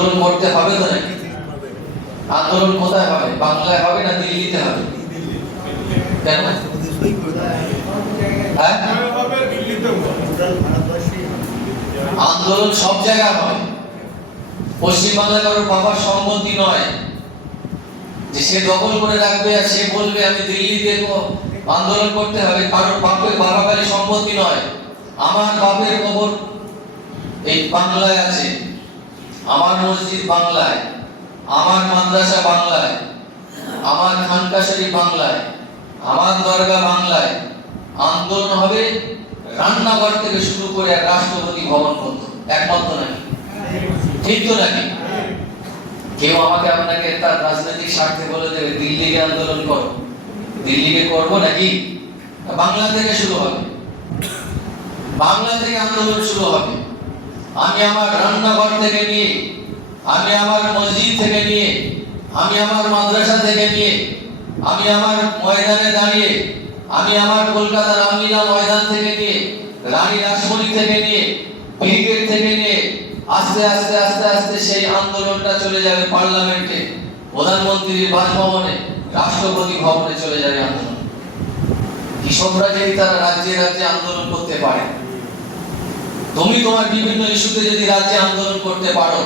আন্দোলন করতে হবে তো নাকি? আন্দোলন কোথায় হবে? বাংলায় হবে না দিল্লিতে হবে? কেন? আন্দোলন সব জায়গায় হবে। পশ্চিমবাংলায় কারোর বাবার সম্মতি নয় যে সে দখল করে রাখবে আর সে বলবে আমি দিল্লিতে আন্দোলন করতে হবে। কারোর বাবাকারী সম্মতি নয়। আমার বাপের কবর এই বাংলায় আছে, আমার মসজিদ বাংলায়, আমার মাদ্রাসা বাংলায়, আমার খানকা শরীফ বাংলায়, আমার দরগা বাংলায়। আন্দোলন হবে রান্নাঘর থেকে শুরু করে রাষ্ট্রপতি ভবন পর্যন্ত। একমত নাকি? ঠিক তো নাকি? কেউ আমাকে আপনাকে তার রাজনৈতিক স্বার্থে বলে দেবে দিল্লিকে আন্দোলন করো, দিল্লিকে করবো নাকি? বাংলা থেকে শুরু হবে, বাংলা থেকে আন্দোলন শুরু হবে। আমি আমার রান্নাঘর থেকে নিয়ে, আমি আমার মসজিদ থেকে নিয়ে, আমি আমার মাদ্রাসা থেকে নিয়ে, আমি আমার ময়দানে দাঁড়িয়ে, আমি আমার কলকাতার আমিনা ময়দান থেকে নিয়ে, রানী রাসমণি থেকে নিয়ে, ব্রিগেড থেকে নিয়ে আস্তে আস্তে আস্তে আস্তে সেই আন্দোলনটা চলে যাবে পার্লামেন্টে, প্রধানমন্ত্রীর বাসভবনে, রাষ্ট্রপতি ভবনে চলে যাবে আন্দোলন। কৃষকরা যদি তারা রাজ্যে রাজ্যে আন্দোলন করতে পারে, তুমি তোমার বিভিন্ন ইস্যুতে যদি রাজ্যে আন্দোলন করতে পারো,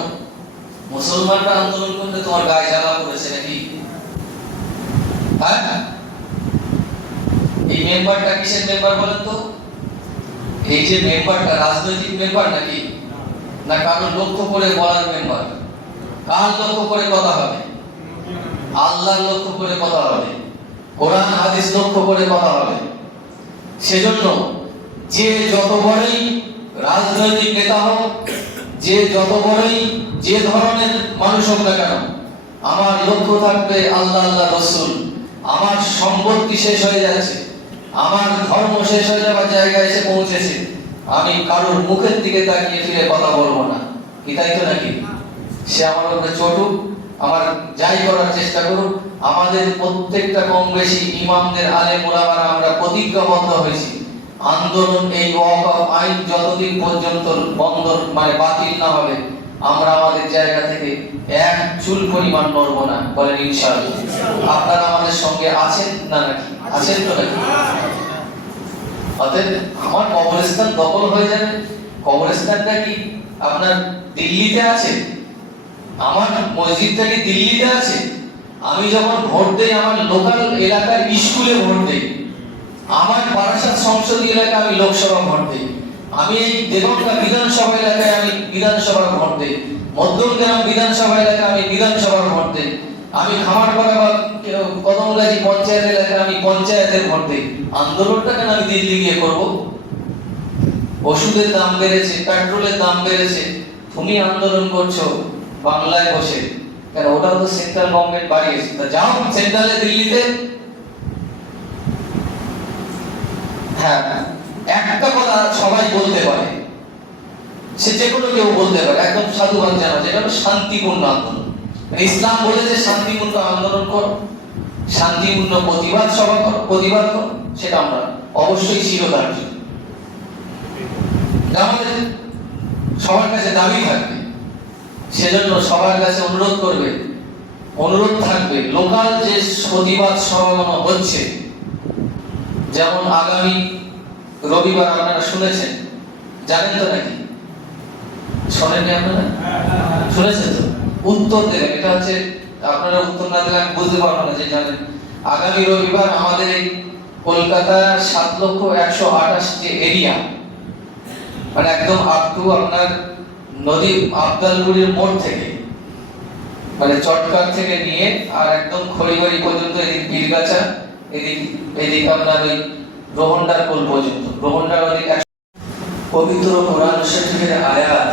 মুসলমানরা আন্দোলন করতে তোমার গায়ে জ্বালা পড়েছে নাকি? হ্যাঁ, এই মেম্বারটা কিসের মেম্বার বলেন তো? এই যে মেম্বারটা রাজনৈতিক মেম্বার নাকি, না কারণ লক্ষ্য করে বলার মেম্বার? কার লক্ষ্য করে কথা হবে? আল্লাহর লক্ষ্য করে কথা হবে, কোরআন হাদিস লক্ষ্য করে কথা হবে। সেজন্য যে যত বড়ই রাজনৈতিক নেতা হোক, যে যত বড়ই যে ধরনের মানুষ হোক না কেন, আমার লক্ষ্য থাকবে আল্লাহ আল্লাহ রসুল। আমার সম্পত্তি শেষ হয়ে যাচ্ছে, আমার ধর্ম শেষ হয়ে যাওয়ার জায়গায় এসে পৌঁছেছে, আমি কারোর মুখের দিকে তাকিয়ে ফিরে কথা বলবো না। কি তাই তো নাকি? সে আমার উপরে চটুক, আমার যাই করার চেষ্টা করুক, আমাদের প্রত্যেকটা কম বেশি ইমামদের আলেম ওলামারা আমরা প্রতিজ্ঞাবদ্ধ হয়েছি, আন্দোলন এই ওয়াকফ আইন যতদিন পর্যন্ত বন্ধ বাতিল না হবে, আমরা আমাদের জায়গা থেকে এক চুল পরিমাণ নড়বো না। বলেন ইনশাআল্লাহ। আপনারা আমাদের সঙ্গে আছেন না নাকি? আছেন তো নাকি? অতএব আমার কবরস্থান দখল হয়ে যাবে। কবরস্থানটা কি আপনার দিল্লিতে আছে? আমার মসজিদটা কি দিল্লিতে আছে? আমি যখন ভোট দেই আমার লোকাল এলাকার স্কুলে ভোট দেই, আমার বারাসাত সংসদীয় এলাকায় আমি লোকসভা ভোট দিই, আমি এই দেবঙ্গা বিধানসভা এলাকায় আমি বিধানসভার ভোট দিই, মধ্যমগ্রাম বিধানসভা এলাকায় আমি বিধানসভার ভোট দিই, আমি খামারপাড়া বা কদমগাজী পঞ্চায়েত এলাকায় আমি পঞ্চায়েতের ভোট দিই। আন্দোলনটা কেন আমি দিল্লি গিয়ে করব? ওষুধের দাম বেড়েছে, পেট্রোলের দাম বেড়েছে, তুমি আন্দোলন করছো বাংলায় বসে কেন? ওটাও তো সেন্ট্রাল গভর্নমেন্ট বাড়িয়েছে, তা যাও সেন্ট্রালে দিল্লিতে। হ্যাঁ, একটা কথা সবাই বলতে পারে, সে যে কোনো কেউ বলতে পারে, একদম সাধুবাদ জানা, যেটা হলো শান্তিপূর্ণ আন্দোলন। ইসলাম বলেছে শান্তিপূর্ণ আন্দোলন করো, শান্তিপূর্ণ প্রতিবাদ সভা করো, প্রতিবাদ করো, সেটা আমরা অবশ্যই শিরোধার্য। আমাদের সবার কাছে দাবি থাকবে, সেজন্য সবার কাছে অনুরোধ থাকবে লোকাল যে প্রতিবাদ সভাগুলো হচ্ছে, যেমন আগামী রবিবার আপনারা শুনেছেন, জানেন তো নাকি? শোনেননি আপনারা? শুনেছেন তো? উত্তর দেবেন, এটা হচ্ছে আপনারা উত্তর না দিলে আমি বুঝতে পারবো না যে জানেন। আগামী রবিবার আমাদের এই কলকাতার 7,128 যে এরিয়া, একদম আপ টু আপনার নদী আবদালপুরের মোড় থেকে, চটকার থেকে নিয়ে আর একদম খড়িবাড়ি পর্যন্ত, এদিক বীরগাছা, এদিক আপনার ওই রোহন্ডার কোল পর্যন্ত, রোহন্ডার ওদিক পবিত্র কোরআন শরীফের আয়াত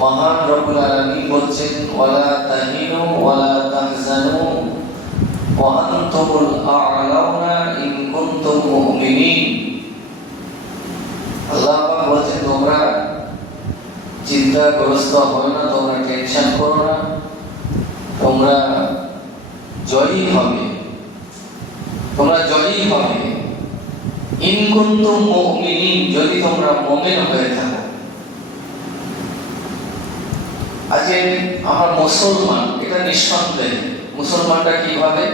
মহান রব্বুল আলামিন বলছেন, ওয়ালা তাহিনু ওয়ালা তাহজানু ওয়া আনতুমুল আ'লাউনা ইন কুনতুম মুমিনিন। আল্লাহ পাক বলছেন, তোমরা চিন্তাগ্রস্ত হবে না, তোমরা টেনশন করো না, তোমরা জয়ী হবে, তোমরা জয়ী হবে ইন কুনতুম মুমিনিন, যদি তোমরা মুমিন হয়ে থাকো। আজকে আমরা মুসলমান, এটা নিঃসন্দেহে। মুসলমানটা কিভাবে?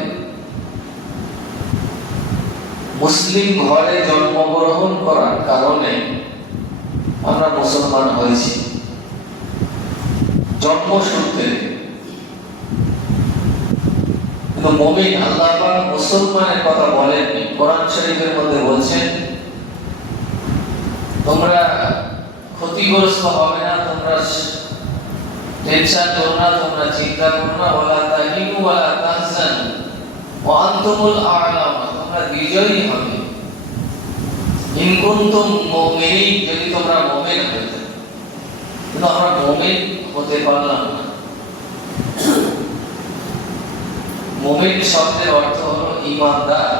মুসলিম ঘরে জন্মগ্রহণ করার কারণে আমরা মুসলমান হয়েছি, জন্মসূত্রে। কিন্তু মুমিন, আল্লাহ পাক মুসলমানের কথা বলেননি। কোরআন শরীফের মধ্যে বলছেন, তোমরা ক্ষতিগ্রস্ত হবে না, তোমরা টেনশন করো না, তোমরা চিন্তা করো না, ওয়ালা তাহিনু ওয়ালা তাহজানু ওয়া আনতুমুল আ'লাউনা, তোমরা বিজয়ী হবে। ইন কুনতুম মুমিনিন, যদি তোমরা মুমিন হয়ে থাকো। কিন্তু আমরা মুমিন হতে পারলাম না। মুমিন শব্দের অর্থ হলো ইমানদার।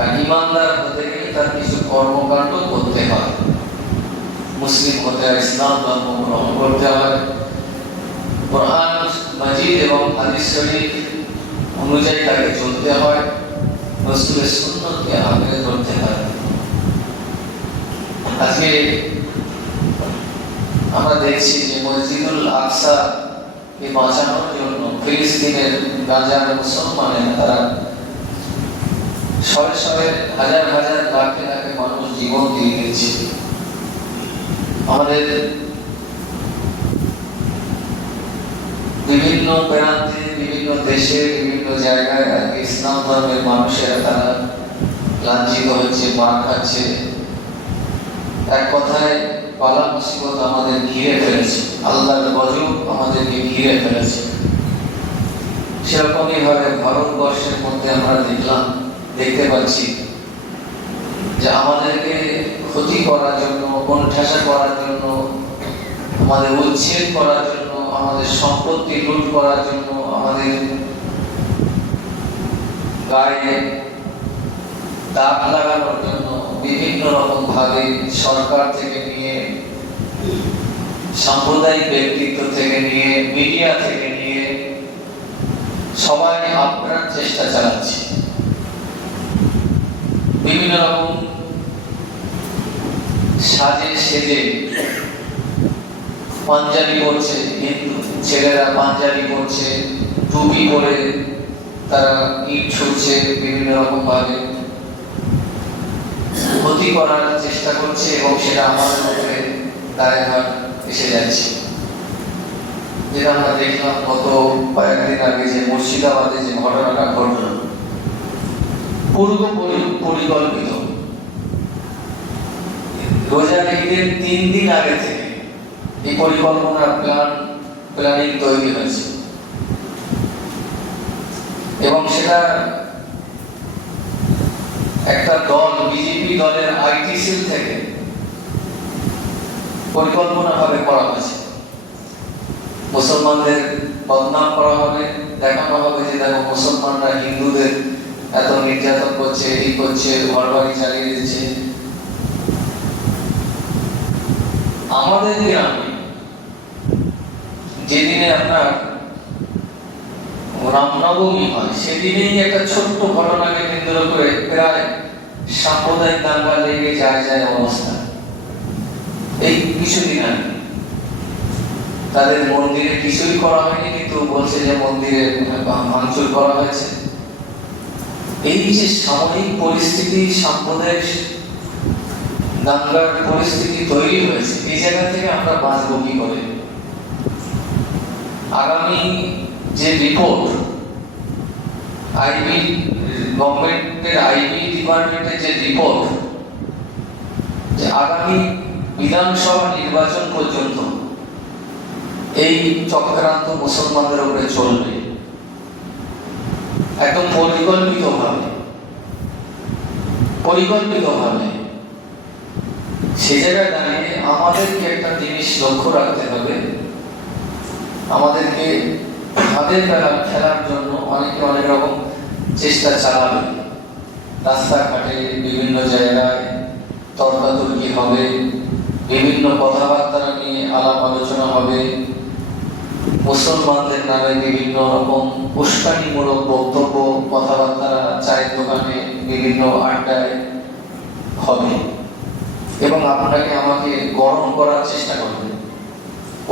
আর ইমানদার হতে গেলে তার কিছু কর্মকাণ্ড করতে হয়। মুসলিম হতে হয়, ইসলাম ধর্ম গ্রহণ করতে হয়, কোরআন মাজিদ এবং হাদিস শরীফ অনুযায়ী তাকে চলতে হয়, রাসূলের সুন্নতকে আঁকড়ে ধরতে হয়। আজকে আমরা দেখছি যে মসজিদুল আকসাকে বাঁচানোর জন্য ফিলিস্তিনের গাজার মুসলমানেরা তারা শয়ে শয়ে হাজার হাজার লাখে লাখে মানুষ জীবন দিয়ে দিচ্ছে। আমাদের বিভিন্ন প্রান্তে, বিভিন্ন দেশে, বিভিন্ন জায়গায় ইসলাম ধর্মের মানুষেরা তারা লাঞ্ছিত হচ্ছে, মার খাচ্ছে। এক কথায় পালা মুসিবত আমাদের ঘিরে ফেলেছে, আল্লাহর গজব আমাদেরকে ঘিরে ফেলেছে। সেরকমই ভাবে ভারতবর্ষের মধ্যে আমরা দেখতে পাচ্ছি যে আমাদেরকে ক্ষতি করার জন্য, কোণঠাসা করার জন্য, আমাদের উচ্ছেদ করার জন্য, আমাদের সম্পত্তি লুট করার জন্য, আমাদের গায়ে দাগ লাগানোর জন্য বিভিন্ন রকম ভাবে সরকার থেকে নিয়ে, সাম্প্রদায়িক ব্যক্তিত্ব থেকে নিয়ে, মিডিয়া থেকে নিয়ে সবাই আপ্রাণ চেষ্টা চালাচ্ছে। বিভিন্ন রকম সাজে সেজে পাঞ্জাবি পরছে, হিন্দু ছেলেরা পাঞ্জাবি পরছে, টুপি পরে তারা ইট ছুটছে, বিভিন্ন রকম ভাবে ক্ষতি করার চেষ্টা করছে এবং সেটা আমাদের মধ্যে দায়ভার এসে যাচ্ছে। যেটা আমরা দেখলাম গত কয়েকদিন আগে যে মুর্শিদাবাদে যে ঘটনাটা ঘটল, পূর্ব পরিকল্পিত। রোজার ঈদের 3 দিন আগে থেকে এই পরিকল্পনা প্ল্যানিং তৈরি হয়েছে এবং সেটা একটা দল, বিজেপি দলের আইটি সেল থেকে পরিকল্পনা ভাবে করা হয়েছে। মুসলমানদের বদনাম করা হবে, দেখানো হবে যে দেখো মুসলমানরা হিন্দুদের এত নির্যাতন করছে, এই করছে, ঘর বাড়ি চালিয়ে দিচ্ছে। আমাদের গ্রামে যেদিনে আপনার রামনবমী হয়, সেদিনেই একটা ছোট্ট ঘটনাকে কেন্দ্র করে প্রায় সাম্প্রদায়িক দাঙ্গা লেগে যায় অবস্থা। এই কিছুদিন আগে তাদের মন্দিরে কিছুই করা হয়নি, কিন্তু বলছে যে মন্দিরে ভাঙচুর করা হয়েছে। এই যে সাময়িক পরিস্থিতি, সাম্প্রদায়িক দাঙ্গার পরিস্থিতি তৈরি হয়েছে, এই জায়গা থেকে আমরা বাঁচবো কি করে? আগামী যে রিপোর্ট আইবি গভর্নমেন্টের, আইবি ডিপার্টমেন্টের যে রিপোর্ট, যে আগামী বিধানসভা নির্বাচন পর্যন্ত এই চক্রান্ত মুসলমানদের উপরে চলবে একদম পরিকল্পিতভাবে। সে জায়গায় দাঁড়িয়ে আমাদেরকে একটা জিনিস লক্ষ্য রাখতে হবে, আমাদেরকে হাতের খেলার জন্য অনেকে অনেক রকম চেষ্টা চালাবে। রাস্তাঘাটে বিভিন্ন জায়গায় তর্কাতর্কি হবে, বিভিন্ন কথাবার্তা নিয়ে আলাপ আলোচনা হবে, মুসলমানদের নামে বিভিন্ন রকম উস্কানিমূলক বক্তব্য, কথাবার্তা চায়ের দোকানে, বিভিন্ন আড্ডায় হবে এবং আপনাকে আমাকে গরম করার চেষ্টা করবে।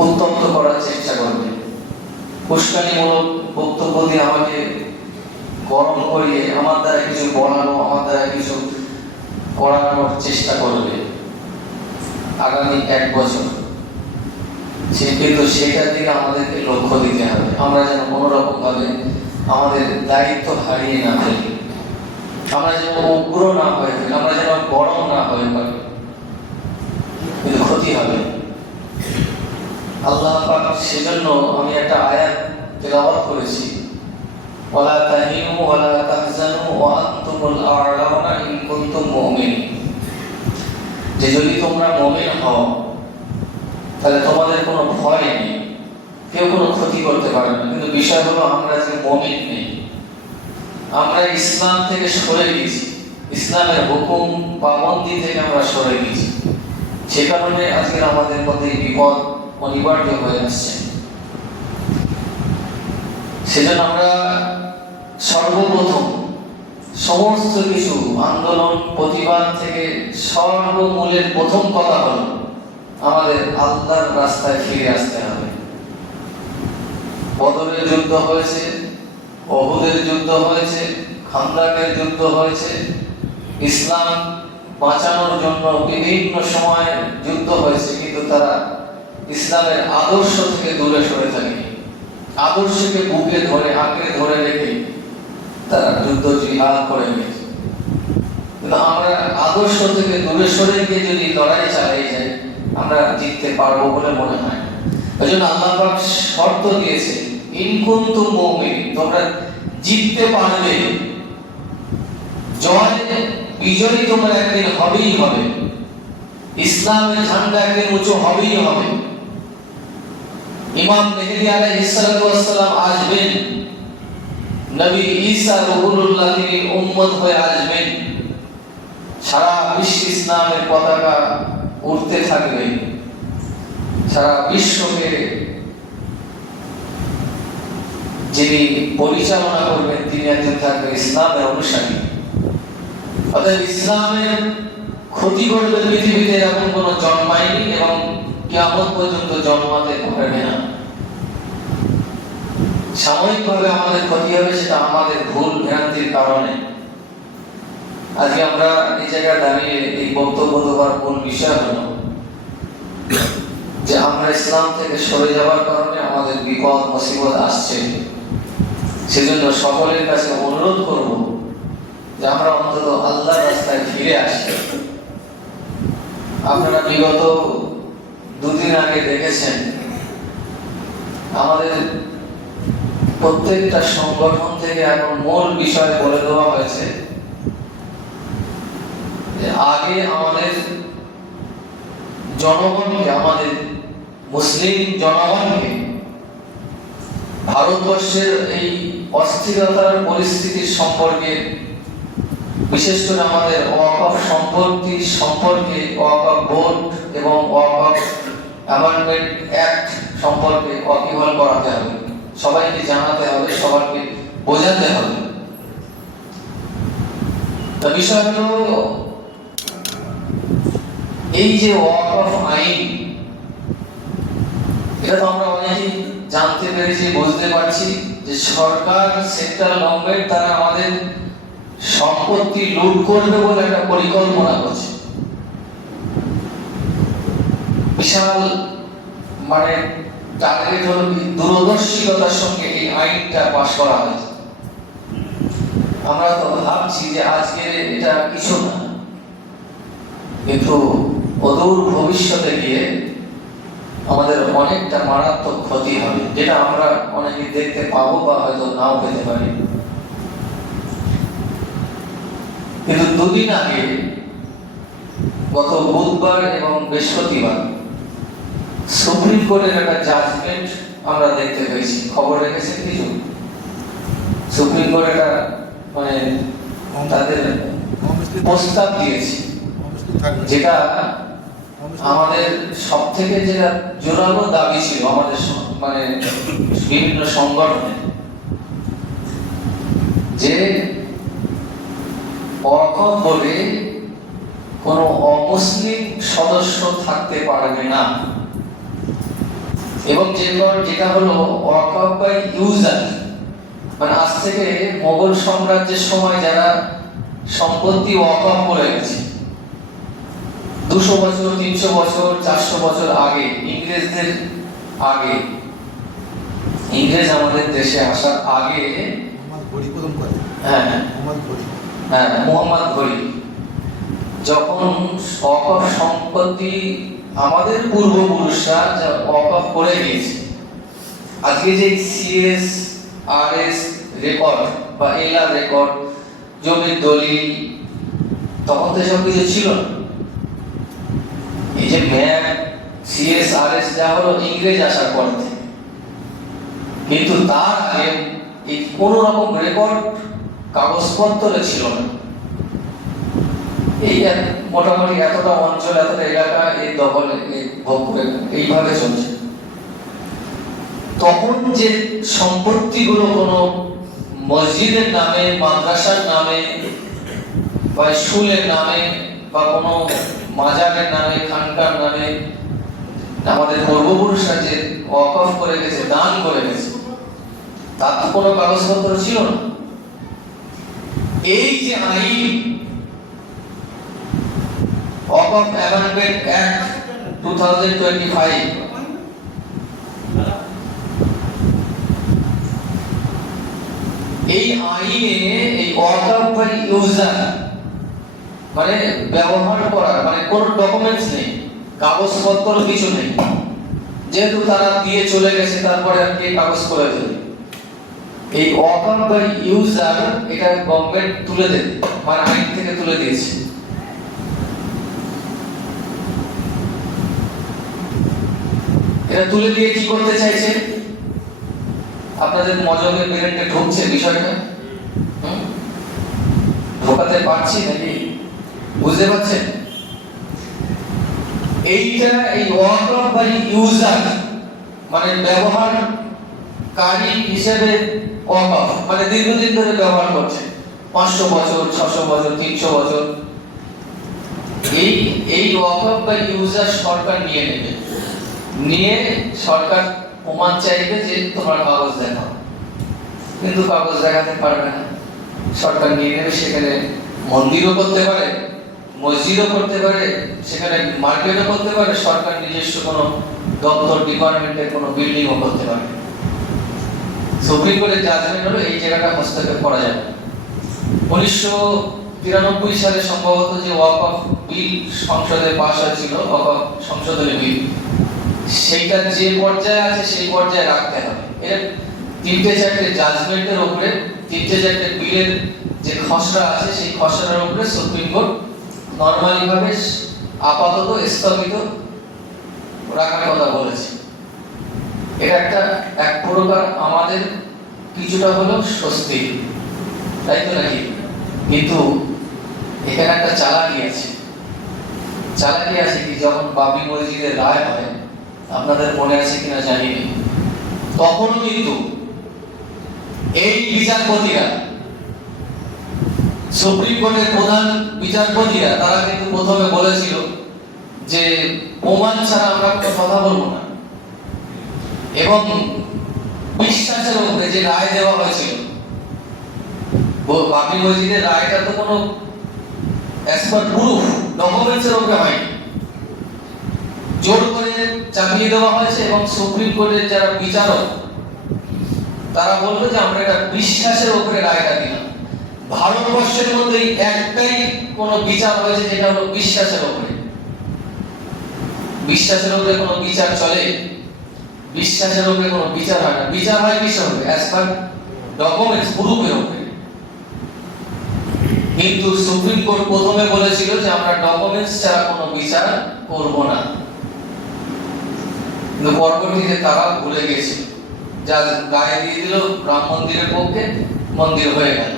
উত্তপ্ত করার চেষ্টা করবে, উস্কানিমূলক বক্তব্য দিয়ে আমাকে গরম করিয়ে আমার দ্বারা কিছু বলানো, আমার দ্বারা কিছু করানোর চেষ্টা করবে আগামী 1 বছর। কিন্তু সেটার দিকে আমাদেরকে লক্ষ্য দিতে হবে, আমরা যেন কোনো রকম ভাবে আমাদের দায়িত্ব হারিয়ে না ফেলি, আমরা যেন উগ্র না হয়ে ফেলি, আমরা যেন গরম না হয়ে পারি, কিন্তু ক্ষতি হবে। আল্লাহ পাক সেজন্য আমি একটা আয়াত তেলাওয়াত করেছি, ওয়ালা তাহিনু ওয়ালা তাহজানু ওয়া আনতুমুল আ'লাউনা ইন কুনতুম মুমিনিন, যে যদি তোমরা মুমিন হও তাহলে তোমাদের কোনো ভয় নেই, কেউ কোনো ক্ষতি করতে পারে না। কিন্তু বিষয় হলো আমরা যে মুমিন নেই, আমরা ইসলাম থেকে সরে গেছি, ইসলামের হুকুম পাবন্দি থেকে আমরা সরে গেছি, সে কারণে আজকে আমাদের মধ্যে বিপদ অনিবার্য হয়ে আসছে। সেজন্য আমরা সর্বপ্রথম সমস্ত কিছু আন্দোলন প্রতিবাদ থেকে সর্বমূলের প্রথম কথা হলো আমাদের আল্লাহর রাস্তায় ফিরে আসতে হবে। বদরের যুদ্ধ হয়েছে, উহুদের যুদ্ধ হয়েছে, খান্দকের যুদ্ধ হয়েছে, ইসলাম বাঁচানোর জন্য বিভিন্ন সময় যুদ্ধ হয়েছে, কিন্তু তারা ইসলামের আদর্শ থেকে দূরে সরে থাকে, আদর্শকে বুকে ধরে আঁকড়ে ধরে রেখে তারা যুদ্ধ জিহাদ করে গেছে। কিন্তু আমরা আদর্শ থেকে দূরে সরে গিয়ে যদি লড়াই চালিয়ে যাই আমরা জিততে পারবো বলে মনে হয়। ওই জন্য আল্লাহ পাক শর্ত দিয়েছে, ইন কুনতুম মুমিনিন, তোমরা জিততে পারবে, জয় বিজয়ী তোমরা একদিন হবেই হবে, ইসলামের ঝান্ডা একদিন উঁচু হবেই হবে। ইমাম মেহেদী আলাইহিস সালাতু ওয়াস সালাম আসবেন, নবী ঈসা রূহুল্লাহ তিনি উম্মত হয়ে আসবেন, সারা বিশ্ব ইসলামের পতাকা উড়তে থাকবে, সারা বিশ্বকে যিনি পরিচালনা করবেন তিনি একজন থাকবে ইসলামের অনুসারী। অর্থাৎ ইসলামের ক্ষতি করবে পৃথিবীতে এরকম কোনো জন্মায়নি এবং কিয়ামত পর্যন্ত জন্মাতে পারবে না। সাময়িকভাবে আমাদের ক্ষতি হবে, সেটা আমাদের ভুল ভ্রান্তির কারণে। আজকে আমরা এই জায়গায় দাঁড়িয়ে এই বক্তব্য দেওয়ার মূল বিষয় হলো যে আমরা ইসলাম থেকে সরে যাওয়ার কারণে আমাদের বিপদ মুসিবত আসছে। সেজন্য সকলের কাছে অনুরোধ করব যে আমরা অন্তত আল্লাহর রাস্তায় ফিরে আসি। আপনারা বিগত 2 দিন আগে দেখেছেন আমাদের প্রত্যেকটা সংগঠন থেকে এখন মূল বিষয় বলে দেওয়া হয়েছে যে আগে আমাদের জনগণকে, আমাদের মুসলিম জনগণকে ভারতবর্ষের এই অস্থিরতার পরিস্থিতির সম্পর্কে, বিশেষ করে আমাদের ওয়াকফ সম্পত্তি সম্পর্কে, ওয়াকফ বোর্ড এবং ওয়াকফ অ্যামেন্ডমেন্ট অ্যাক্ট সম্পর্কে ওয়াকিবহাল করাতে হবে, সবাইকে জানাতে হবে, সবাইকে বোঝাতে হবে। তা বিষয় হলো এই যে ওয়াকফ আইন, এটা তো আমরা অনেকেই জানতে পেরেছি, বুঝতে পারছি যে সরকার, সেন্ট্রাল গভর্নমেন্ট তারা আমাদের সম্পত্তি লুট করবে বলে একটা পরিকল্পনা করছে। বিশাল মানে টার্গেট হলো, দূরদর্শিতার সঙ্গে এই আইনটা পাশ করা হয়েছে। আমরা তো ভাবছি যে আজকে এটা কিছু না, কিন্তু অদূর ভবিষ্যতে গিয়ে আমাদের অনেকটা মারাত্মক ক্ষতি হবে, যেটা আমরা অনেকে দেখতে পাবো বা হয়তো নাও পেতে পারি। কিন্তু 2 দিন আগে, গত বুধবার এবং বৃহস্পতিবার, সুপ্রিম কোর্টের একটা জাজমেন্ট আমরা দেখতে পেয়েছি। খবর রেখেছেন কিছু? সুপ্রিম কোর্ট একটা মানে তাদের প্রস্তাব দিয়েছে, যেটা আমাদের সব থেকে যেটা জোরালো দাবি ছিল আমাদের মানে বিভিন্ন সংগঠনে, যে ওয়াকফ বোর্ডে কোনো অমুসলিম সদস্য থাকতে পারবে না। এবং যেটা হলো ওয়াকফ বাই ইউজার, মানে আজ থেকে মোগল সাম্রাজ্যের সময় যারা সম্পত্তি ওয়াকফ করে গেছে 200 বছর, 300 বছর, 400 বছর আগে, ইংরেজদের আগে, ইংরেজ আমাদের দেশে আসার আগে, মোহাম্মদ ঘড়ি যখন ওয়াকফ সম্পত্তি আমাদের পূর্বপুরুষরা যা ওয়াকফ করে গিয়েছে, আজকে যে সিএস আরএস রেকর্ড বা এলআর রেকর্ড, জমির দলিল, তখন তো সব কিছু ছিল না। এই যে ম্যাপ, সিএস আরএস যা হলো ইংরেজ আসার পর থেকে, কিন্তু তার আগে এই কোন রকম রেকর্ড কাগজপত্র ছিল না। এই মোটামুটি এতটা অঞ্চল, এতটা এলাকা এই দখলে ভোগ করে এইভাবে চলছে। তখন যে সম্পত্তিগুলো কোনো মসজিদের নামে, মাদ্রাসার নামে বা স্কুলের নামে বা কোনো মাজারের নামে, খানকার নামে আমাদের পূর্বপুরুষরা যে ওয়াকফ করে গেছে, দান করে গেছে, তার তো কোনো কাগজপত্র ছিল না। এই যে আইন ওয়াকফ অ্যামেন্ডমেন্ট অ্যাক্ট 2025, এই আইনে এই ওয়াকফ বাই ইউজার মানে ব্যবহার করার, মানে কোনো ডকুমেন্টস নেই, কাগজপত্র কিছু নেই, যেহেতু তারা দিয়ে চলে গেছে, তারপরে আর কে কাগজ করে দেবে? এই ওয়াকফ বাই ইউজার এটা গভর্নমেন্ট তুলে দেবে, মানে আইন থেকে তুলে দিয়েছে। এটা তুলে দিয়ে কি করতে চাইছে? আপনাদের মজবের ব্রেনে ঢুকছে বিষয়টা? ঢোকাতে পারছি নাকি? বুঝতে পারছেন? এইটা এই ওয়াকফ বাই ইউজার মানে ব্যবহারকারী হিসেবে ওয়াকফ, মানে দীর্ঘদিন ধরে ব্যবহার করছে, 500 বছর, 600 বছর, 300 বছর। এই ওয়াকফ বাই ইউজার সরকার নিয়ে নেবে, নিয়ে সরকার প্রমাণ চাইবে যে তোমার কাগজ দেখাও, কিন্তু কাগজ দেখাতে পারবে না। সরকার নিয়ে নেবে, সেখানে মন্দিরও করতে পারে, মসজিদও করতে পারে, সেখানে মার্কেটও করতে পারে, সরকার নিজস্ব কোনো দপ্তর, ডিপার্টমেন্টের কোনো বিল্ডিংও করতে পারে। সুপ্রিম কোর্টের জাজমেন্ট হলো এই জায়গাটা হস্তক্ষেপ করা যাবে। 1993 সালে সম্ভবত যে ওয়াকফ বিল সংসদে পাস হয়েছিল, ওয়াকফ সংশোধনী বিল, সেইটা যে পর্যায়ে আছে সেই পর্যায়ে রাখতে হবে। এর 3-4টে জাজমেন্টের উপরে, 3-4টে বিলের যে খসড়া আছে সেই খসড়ার উপরে সুপ্রিম কোর্ট নরমালি ভাবে আপাতত স্থগিত রাখার কথা বলেছে। এটা এক প্রকার আমাদের কিছুটা হলো স্বস্তি, তাই তো নাকি? কিন্তু এখানে একটা চালাকি আছে। চালাকি আছে কি, যখন বাবরি মসজিদের রায় হয়, আপনাদের মনে আছে কিনা জানি না, তখন কিন্তু এই বিচারপতিরা, সুপ্রিম কোর্টের প্রধান বিচারপতিরা, তারা কিন্তু প্রথমে বলেছিল যে প্রমাণ ছাড়া আমরা কোনো কথা বলবো না, এবং বিশ্বাসের উপরে যে রায় দেওয়া হয়েছিল, বাবরি মসজিদের রায়টা তো কোনো অ্যাজ পার প্রুফ ডকুমেন্টসের উপরে হয়নি, জোর করে চাপিয়ে দেওয়া হয়েছে। এবং সুপ্রিম কোর্টের যারা বিচারক, তারা বলবে যে আমরা এটা বিশ্বাসের উপরে রায়টা দিলাম। ভারতবর্ষের মধ্যে একটাই কোনো বিচার হয়েছে যেটা হলো বিশ্বাসের উপরে। বিশ্বাসের উপরে কোনো বিচার চলে? বিশ্বাসের উপরে কোনো বিচার হয় না। বিচার হয় কিসের উপরে? অ্যাজ পার ডকুমেন্টস, প্রুফের উপরে। কিন্তু সুপ্রিম কোর্ট প্রথমে বলেছিল যে আমরা ডকুমেন্টস ছাড়া কোনো বিচার করব না, কিন্তু পরবর্তীতে তারা ভুলে গেছে, যা রায় দিয়ে দিল রাম মন্দিরের পক্ষে, মন্দির হয়ে গেল।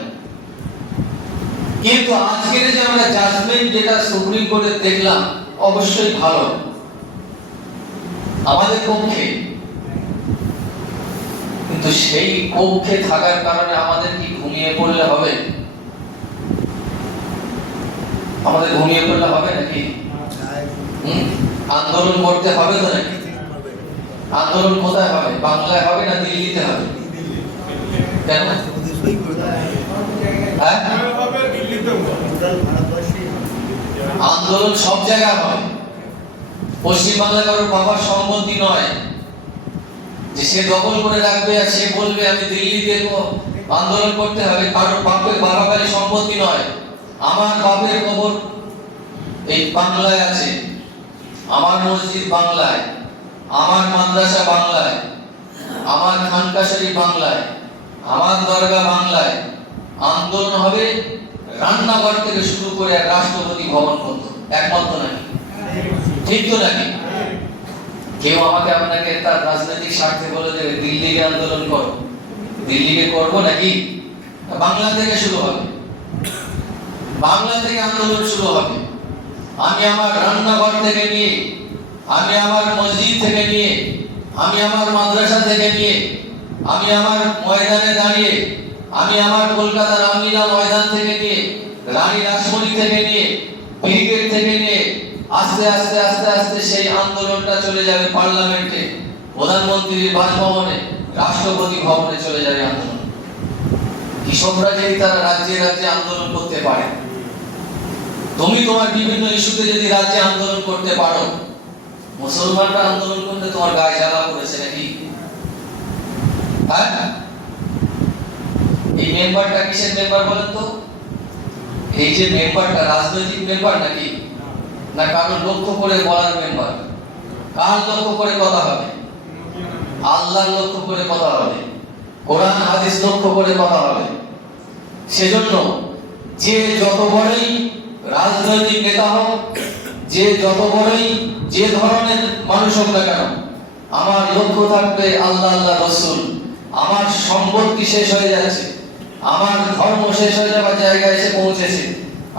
কিন্তু আজকের যে আমরা জাজমেন্ট যেটা সুপ্রিম কোর্টে দেখলাম, অবশ্যই ভালো আমাদের পক্ষে, কিন্তু সেই পক্ষে থাকার কারণে আমাদের কি ঘুমিয়ে পড়লে হবে? আমাদের ঘুমিয়ে পড়লে হবে নাকি? আন্দোলন করতে হবে তো নাকি? আন্দোলন কোথায় হবে? বাংলায় হবে না দিল্লিতে হবে? কেন? হ্যাঁ, আন্দোলন সব জায়গায় হয়। পশ্চিমবাংলা কারোর বাবার সম্মতি নয় যে সে দখল করে রাখবে আর সে বলবে আমি দিল্লিতে আন্দোলন করতে হবে। কারোর বাবাকারী সম্মতি নয়। আমার বাপের কবর এই বাংলায় আছে, আমার মসজিদ বাংলায়, আমার মাদ্রাসা বাংলায়, আমার খানকা শরীফ বাংলায়, আমার দরগা বাংলায়। আন্দোলন হবে রান্নাঘর থেকে শুরু করে রাষ্ট্রপতি ভবন পর্যন্ত। একমত নাকি? ঠিক তো নাকি? কেউ আমাকে আপনাকে তার রাজনৈতিক স্বার্থে বলে দেবে দিল্লিকে আন্দোলন করো, দিল্লিকে করবো নাকি? বাংলা থেকে শুরু হবে, বাংলা থেকে আন্দোলন শুরু হবে। আমি আমার রান্নাঘর থেকে নিয়ে, আমি আমার মসজিদ থেকে নিয়ে, আমি আমার মাদ্রাসা থেকে নিয়ে, আমি আমার ময়দানে দাঁড়িয়ে, আমি আমার কলকাতার আমিনা ময়দান থেকে নিয়ে, রানী রাসমণি থেকে নিয়ে, ব্রিগেড থেকে নিয়ে আস্তে আস্তে আস্তে আস্তে সেই আন্দোলনটা চলে যাবে পার্লামেন্টে, প্রধানমন্ত্রীর বাসভবনে, রাষ্ট্রপতি ভবনে চলে যাবে আন্দোলন। কৃষকরা যদি তারা রাজ্যে রাজ্যে আন্দোলন করতে পারে, তুমি তোমার বিভিন্ন ইস্যুতে যদি রাজ্যে আন্দোলন করতে পারো, মুসলমানরা আন্দোলন করতে তোমার গায়ে জ্বালা পড়েছে নাকি? হ্যাঁ, এই মেম্বারটা কিসের মেম্বার বলেন তো? এই যে মেম্বারটা রাজনৈতিক মেম্বার নাকি, না কারণ লক্ষ্য করে বলার মেম্বার? কার লক্ষ্য করে কথা হবে? আল্লাহর লক্ষ্য করে কথা হবে, কোরআন হাদিস লক্ষ্য করে কথা হবে। সেজন্য যে যত বড়ই রাজনৈতিক নেতা হোক, যে যত বড়ই যে ধরনের মানুষ হোক না কেন, আমার লক্ষ্য থাকবে আল্লাহ আল্লাহ রসুল। আমার সম্পত্তি শেষ হয়ে যাচ্ছে, আমার ধর্ম শেষ হয়ে যাওয়ার জায়গায় এসে পৌঁছেছে,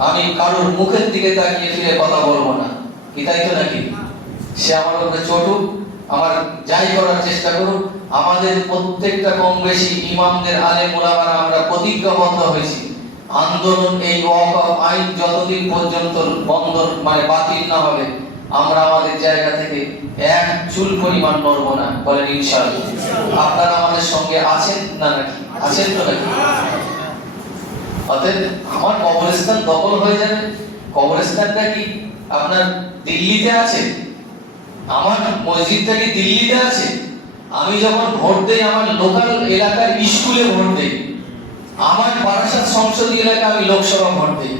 আমি কারোর মুখের দিকে তাকিয়ে ফিরে কথা বলবো না। কি তাই তো নাকি? সে আমার উপরে চটুক, আমার যাই করার চেষ্টা করুক, আমাদের প্রত্যেকটা কম বেশি ইমামদের আলেম ওলামারা আমরা প্রতিজ্ঞাবদ্ধ হয়েছি, আন্দোলন এই ওয়াকফ আইন যতদিন পর্যন্ত বন্ধ বাতিল না হবে, আমরা আমাদের জায়গা থেকে এক চুল পরিমাণ নড়ব না। বলেন ইনশাআল্লাহ। আপনারা আমাদের সঙ্গে আছেন না নাকি? আছেন তো নাকি? অতএব আমার কবরস্থান দখল হয়ে যাবে। কবরস্থানটা কি আপনার দিল্লিতে আছে? আমার মসজিদটা কি দিল্লিতে আছে? আমি যখন ভোট দেই আমার লোকাল এলাকার স্কুলে ভোট দেই, আমার বারাসাত সংসদীয় এলাকায় আমি লোকসভা ভোট দিই,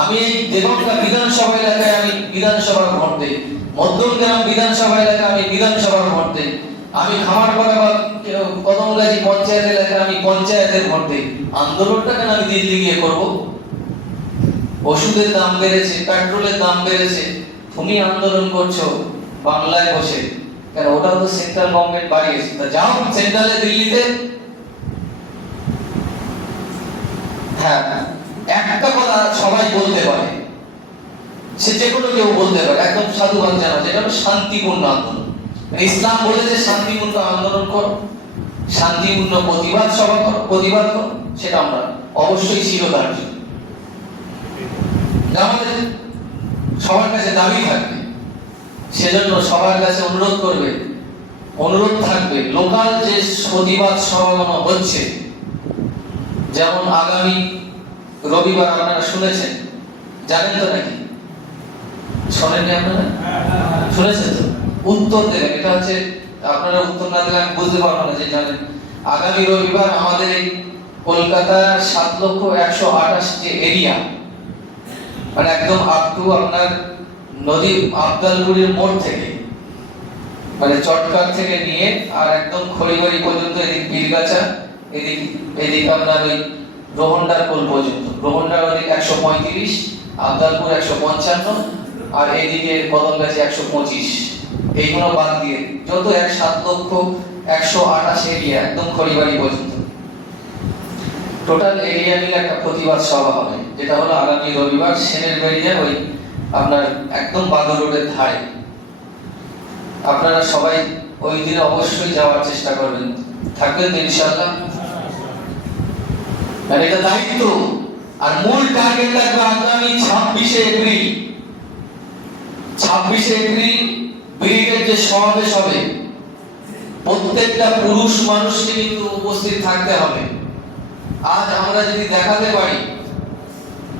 আমি এই দেবঙ্গা বিধানসভা এলাকায় আমি বিধানসভার ভোট দিই, মধ্যমগ্রাম বিধানসভা এলাকায় আমি বিধানসভার ভোট দিই, আমি খামারপাড়া বা কদমগাজী পঞ্চায়েত এলাকায় আমি পঞ্চায়েতের ভোট দিই। আন্দোলনটা কেন আমি দিল্লি গিয়ে করব? ওষুধের দাম বেড়েছে, পেট্রোলের দাম বেড়েছে, তুমি আন্দোলন করছো বাংলায় বসে কেন? ওটাও তো সেন্ট্রাল গভর্নমেন্ট বাড়িয়েছে, তা যাও সেন্ট্রালে দিল্লিতে। হ্যাঁ, একটা কথা সবাই বলতে পারে, সে যে কোনো কেউ বলতে পারে, একদম সাধুবাদ জানা, যেটা হলো শান্তিপূর্ণ আন্দোলন। ইসলাম বলেছে শান্তিপূর্ণ আন্দোলন করো, শান্তিপূর্ণ প্রতিবাদ সভা করো, প্রতিবাদ করো, সেটা আমরা অবশ্যই শিরোধার্য। আমাদের সবার কাছে দাবি থাকবে, সেজন্য সবার কাছে অনুরোধ করবে, অনুরোধ থাকবে লোকাল যে প্রতিবাদ সভাগুলো হচ্ছে, যেমন আগামী রবিবার আপনারা শুনেছেন, জানেন তো নাকি? শোনেননি আপনারা? শুনেছেন তো? উত্তর দেবেন, এটা হচ্ছে আপনারা উত্তর না দিলে আমি বুঝতে পারবো না যে জানেন। আগামী রবিবার আমাদের এই কলকাতার 7,128 যে এরিয়া, মানে একদম আপ টু আপনার নদী আবদালপুরের মোড় থেকে, মানে চটকার থেকে নিয়ে আর একদম খড়িবাড়ি পর্যন্ত, এদিক বীরগাছা, এদিক আপনার ওই রোহন্ডার কোল পর্যন্ত, রোহন্ডার ওদিক 135, আবদালপুর 155, আর এইদিকে কদমগাছি 125, এইগুলো বাদ দিয়ে যত 7,128 এরিয়া একদম খড়িবাড়ি পর্যন্ত টোটাল এরিয়া মিলে একটা প্রতিবাদ সভা হবে, যেটা হলো আগামী রবিবার সেনের বেরিয়ে ওই আপনার একদম বাদল রোডের ধারে। আপনারা সবাই ওই দিনে অবশ্যই যাওয়ার চেষ্টা করবেন, থাকবেন তো ইনশাআল্লাহ? আর এটা দায়িত্ব। আর মূল টার্গেট থাকবে আগামী 26শে এপ্রিল। 26শে এপ্রিল ব্রিগেড যে সমাবেশ হবে, প্রত্যেকটা পুরুষ মানুষকে কিন্তু উপস্থিত থাকতে হবে। আজ আমরা যদি দেখাতে পারি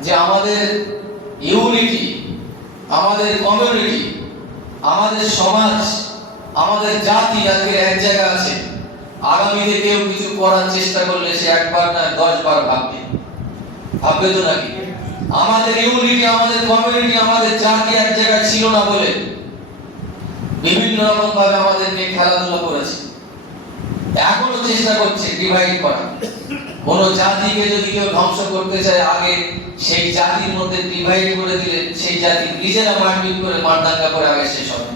যে আমাদের ইউনিটি, আমাদের কমিউনিটি, আমাদের সমাজ, আমাদের জাতি আজকে এক জায়গা আছে, আগামীতে কেউ কিছু করার চেষ্টা করলে সে একবার না 10 বার ভাববে। ভাববে তো নাকি? আমাদের ইউনিটি, আমাদের কমিউনিটি, আমাদের জাতি এক জায়গায় ছিল না বলে বিভিন্ন রকম ভাবে আমাদের নিয়ে খেলাধুলা করেছে, এখনো চেষ্টা করছে ডিভাইড করা। কোন জাতিকে যদি কেউ ধ্বংস করতে চায়, আগে সেই জাতির মধ্যে ডিভাইড করে দিলে সেই জাতি নিজেরা মারপিট করে মারদাঙ্গা করে আগে শেষ হবে।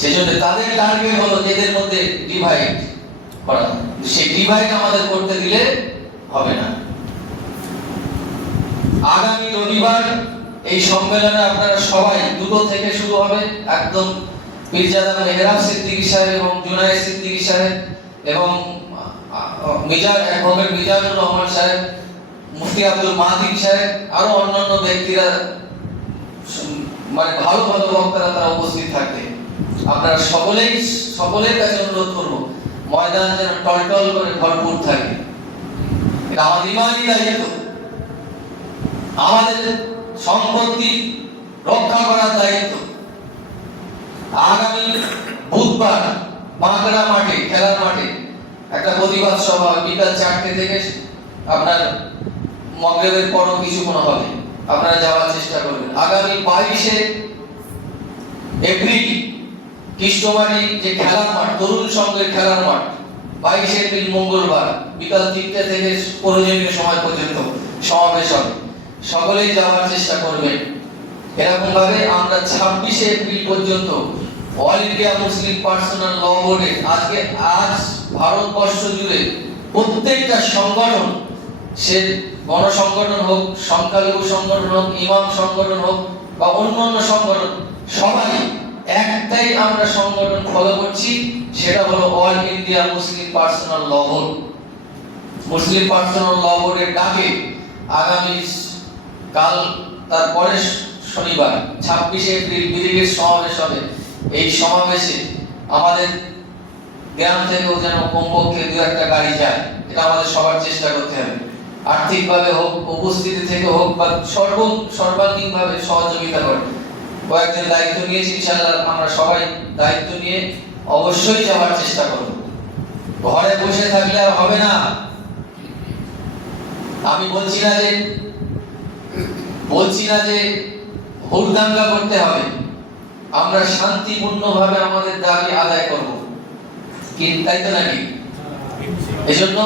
সেজন্য তাদের টার্গেট হলো এদের মধ্যে ডিভাইড করা। সেই ডিভাইড আমাদের করতে দিলে হবে না। আগামী রবিবার এই সম্মেলনে আপনারা সবাই 2টো থেকে শুরু হবে, একদম পীরজাদা মেহরাব সিদ্দিকী সাহেব এবং জুনায়েদ সিদ্দিকী সাহেব এবং মিজানুর রহমান সাহেব, মুফতি আব্দুল মাহদিক সাহেব, আরো অন্যান্য ব্যক্তিরা, মানে ভালো ভালো বক্তারা তারা উপস্থিত থাকবে। আপনারা সকলের কাছে অনুরোধ করব, ময়দান যেন টলটল করে ভরপুর থাকে। এটা আমাদের ইমানি দায়িত্ব, আমাদের সম্পত্তি রক্ষা করার দায়িত্ব। আগামী বুধবার বাঁকড়া মাঠে, খেলার মাঠে একটা প্রতিবাদ সভা বিকাল 4টে থেকে আপনার মাগরিবের পরও কিছুক্ষণ হবে, আপনারা যাওয়ার চেষ্টা করবেন। আগামী 22শে এপ্রিল কৃষ্ণবাড়ি যে খেলার মাঠ, তরুণ সংঘের খেলার মাঠ, 22শে এপ্রিল মঙ্গলবার বিকাল 3টে থেকে প্রয়োজনীয় সময় পর্যন্ত সমাবেশ হবে। সকলেই যাওয়ার চেষ্টা করবেন। এরকম ভাবে আমরা 26শে এপ্রিল পর্যন্ত অল ইন্ডিয়া মুসলিম পার্সোনাল ল বোর্ডে আজ ভারতবর্ষ জুড়ে প্রত্যেকটা সংগঠন, সে গণসংগঠন হোক, সংখ্যালঘু সংগঠন হোক, ইমাম সংগঠন হোক বা অন্যান্য সংগঠন, সবাই একটাই আমরা সংগঠন ফলো করছি, সেটা হলো অল ইন্ডিয়া মুসলিম পার্সোনাল ল বোর্ড। মুসলিম পার্সোনাল ল বোর্ডের ডাকে আগামী কাল তারপরে শনিবার 26শে এপ্রিল ব্রিগেড সমাবেশ হবে। এই সমাবেশে আমাদের গ্রাম থেকেও যেন কমপক্ষে 2-1টা গাড়ি যায়, এটা আমাদের সবার চেষ্টা করতে হবে। আর্থিকভাবে হোক, উপস্থিতি থেকে হোক বা সর্বাঙ্গীনভাবে সহযোগিতা করে। কয়েকজন দায়িত্ব নিয়েছি, ইনশাআল্লাহ আমরা সবাই দায়িত্ব নিয়ে অবশ্যই যাওয়ার চেষ্টা করব। ঘরে বসে থাকলে আর হবে না। আমি বলছি না যে হুড়দাঙ্গা করতে হবে, আমরা শান্তিপূর্ণভাবে আমাদের দাবি আদায় করব, কিন্তু তাই তো নাকি? এজন্য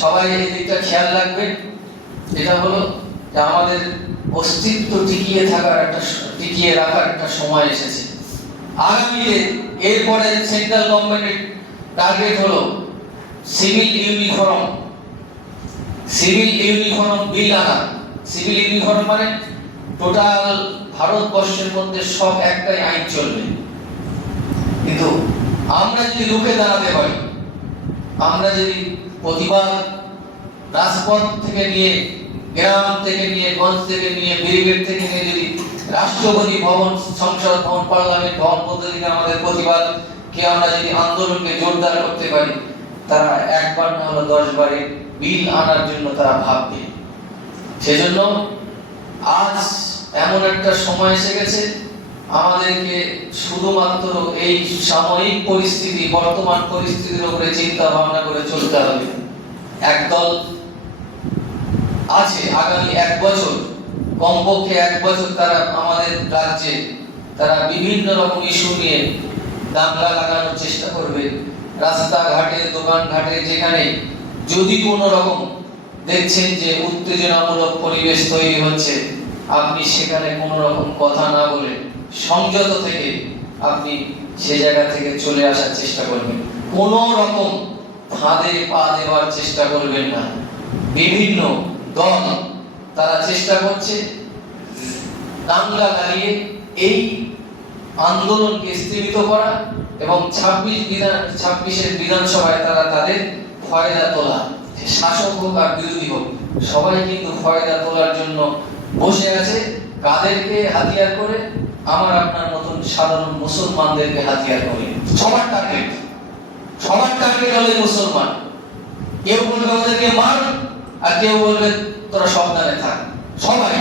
সবাই এই দিকটা খেয়াল রাখবেন। এটা হলো যে আমাদের অস্তিত্ব টিকিয়ে রাখার একটা সময় এসেছে। আগামীতে এরপরে সেন্ট্রাল গভর্নমেন্টের টার্গেট হলো সিভিল ইউনিফর্ম বিল আনা। সিভিল ইউনিফর্ম মানে টোটাল ভারতবর্ষের মধ্যে সব একটাই আইন চলবে। কিন্তু আমরা যদি রুখে দাঁড়াতে পারি, আমরা যদি প্রতিবাদ রাজপথ থেকে নিয়ে, গ্রাম থেকে নিয়ে, গঞ্জ থেকে নিয়ে, ব্রিগেড থেকে নিয়ে যদি রাষ্ট্রপতি ভবন, সংসদ ভবন, পার্লামেন্ট ভবন পদ্ধতিতে আমাদের প্রতিবাদকে আমরা যদি আন্দোলনকে জোরদার করতে পারি, তারা একবার না হলো 10 বারে বিল আনার জন্য তারা ভাববে। সেজন্য আজ এমন একটা সময় এসে গেছে, আমাদেরকে শুধুমাত্র এই সাময়িক পরিস্থিতি, বর্তমান পরিস্থিতির উপরে চিন্তা ভাবনা করে চলতে হবে। একদল আছে আগামী 1 বছর, কমপক্ষে 1 বছর তারা আমাদের রাজ্যে তারা বিভিন্ন রকম ইস্যু নিয়ে দাঙ্গা লাগানোর চেষ্টা করবে। রাস্তাঘাটে, দোকানঘাটে, যেখানে যদি কোনো রকম দেখছেন যে উত্তেজনামূলক পরিবেশ তৈরি হচ্ছে, আপনি সেখানে কোনো রকম কথা না বলে সংযত থেকে আপনি সে জায়গা থেকে চলে আসার চেষ্টা করবেন। কোনো রকম ফাঁদে পা দেওয়ার চেষ্টা করবেন না। বিভিন্ন দল তারা চেষ্টা করছে দাঙ্গা লাগিয়ে এই আন্দোলনকে স্থগিত করা এবং 26-এর বিধানসভায় তারা তাদের ফয়দা তোলা, শাসক হোক আর বিরোধী হোক, সবাই কিন্তু ফয়দা তোলার জন্য বসে আছে। কাদেরকে হাতিয়ার করে? আমার আপনার মতন সাধারণ মুসলমানদেরকে হাতিয়ার করে। সবার টার্গেট সবার টার্গেট হলো মুসলমান। কেউ বলবে ওদেরকে মার, আর কেউ বলবে তোরা সাবধানে থাক। সবাই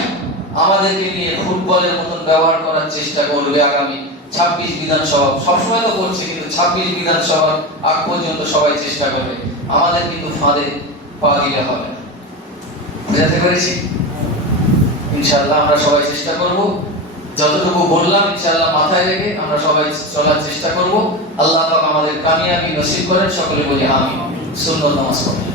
আমাদেরকে নিয়ে ফুটবলের মতন ব্যবহার করার চেষ্টা করবে। আগামী 26 বিধানসভা সবসময় তো করছে, কিন্তু 26 বিধানসভার আগ পর্যন্ত সবাই চেষ্টা করবে। আমাদের কিন্তু ফাঁদে পা দিলে হবে না। বুঝাতে পেরেছি? ইনশাআল্লাহ আমরা সবাই চেষ্টা করব, যতটুকু বললাম ইনশাআল্লাহ মাথায় রেখে আমরা সবাই চলার চেষ্টা করব। আল্লাহ পাক আমাদের কামিয়াবি নসিব করেন। সকলে বলি আমিন। সুন্নত নামাজ পড়ি।